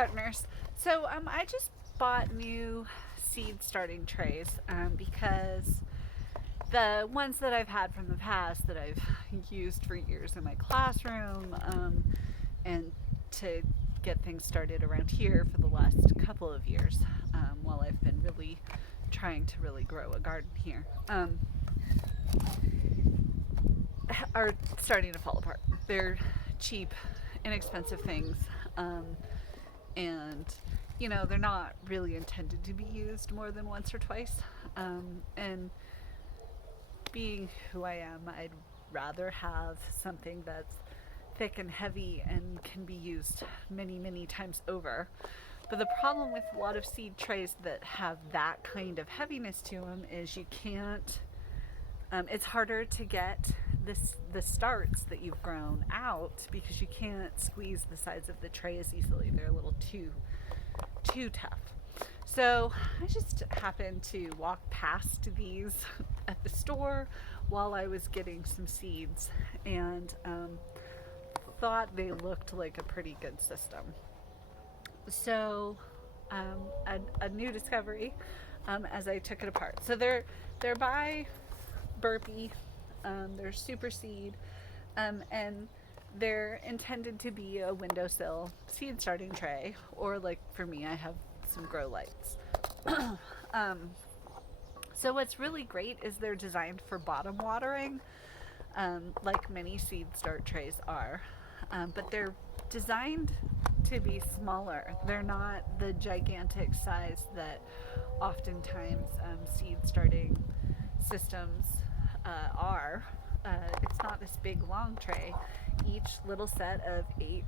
gardeners. So I just bought new seed starting trays because the ones that I've had from the past that I've used for years in my classroom and to get things started around here for the last couple of years while I've been really trying to really grow a garden here are starting to fall apart. They're cheap, inexpensive things. And they're not really intended to be used more than once or twice. And being who I am, I'd rather have something that's thick and heavy and can be used many, many times over. But the problem with a lot of seed trays that have that kind of heaviness to them is you can't. It's harder to get the starts that you've grown out because you can't squeeze the sides of the tray as easily. They're a little too tough. So I just happened to walk past these at the store while I was getting some seeds and thought they looked like a pretty good system. So a new discovery as I took it apart. So they're by Burpee. They're super seed, and they're intended to be a windowsill seed starting tray, or like for me, I have some grow lights. um, so what's really great is they're designed for bottom watering, like many seed start trays are, but they're designed to be smaller. They're not the gigantic size that oftentimes seed starting systems are. It's not this big long tray. Each little set of 8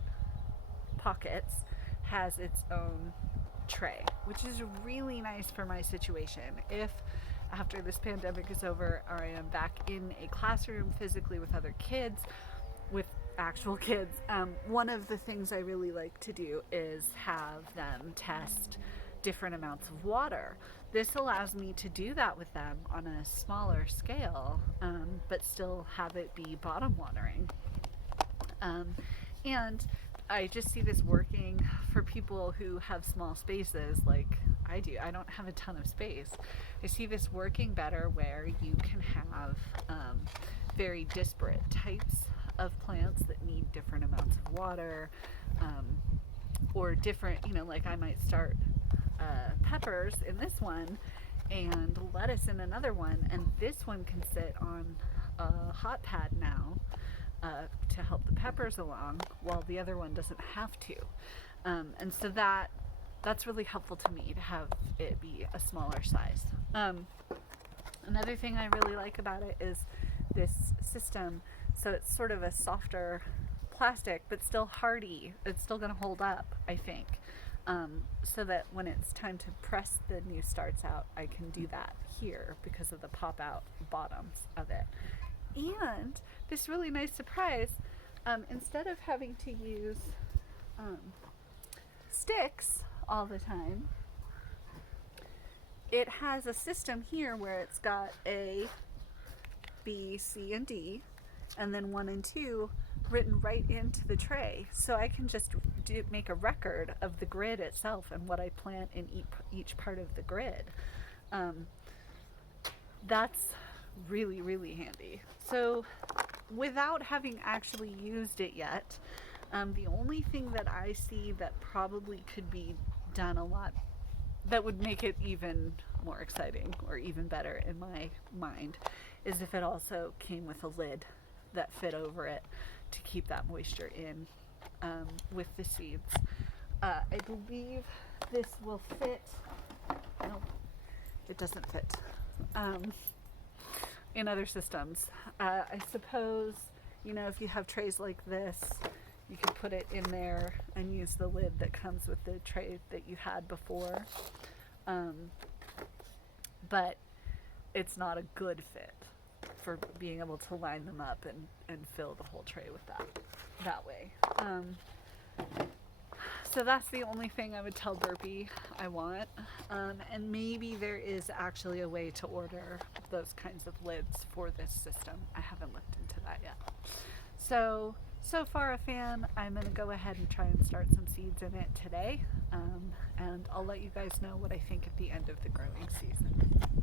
pockets has its own tray, which is really nice for my situation. If after this pandemic is over, or I am back in a classroom physically with other kids, with actual kids, one of the things I really like to do is have them test different amounts of water. This allows me to do that with them on a smaller scale, but still have it be bottom watering. And I just see this working for people who have small spaces like I do. I don't have a ton of space. I see this working better where you can have very disparate types of plants that need different amounts of water, or different, like I might start peppers in this one and lettuce in another one, and this one can sit on a hot pad now to help the peppers along, while the other one doesn't have to. And so that's really helpful to me to have it be a smaller size. Another thing I really like about it is this system. So it's sort of a softer plastic, but still hardy. It's still going to hold up, I think. So that when it's time to press the new starts out, I can do that here because of the pop out bottoms of it. And this really nice surprise, instead of having to use sticks all the time, it has a system here where it's got A, B, C, and D, and then 1 and 2 written right into the tray. So I can just make a record of the grid itself and what I plant in each part of the grid. That's really, really handy. So without having actually used it yet, the only thing that I see that probably could be done a lot that would make it even more exciting or even better in my mind is if it also came with a lid that fit over it to keep that moisture in with the seeds. I believe this will fit. Nope, it doesn't fit. In other systems, I suppose, if you have trays like this, you could put it in there and use the lid that comes with the tray that you had before. But it's not a good fit for being able to line them up and fill the whole tray with that way. So that's the only thing I would tell Burpee I want. And maybe there is actually a way to order those kinds of lids for this system. I haven't looked into that yet. So So far a fan. I'm going to go ahead and try and start some seeds in it today. And I'll let you guys know what I think at the end of the growing season.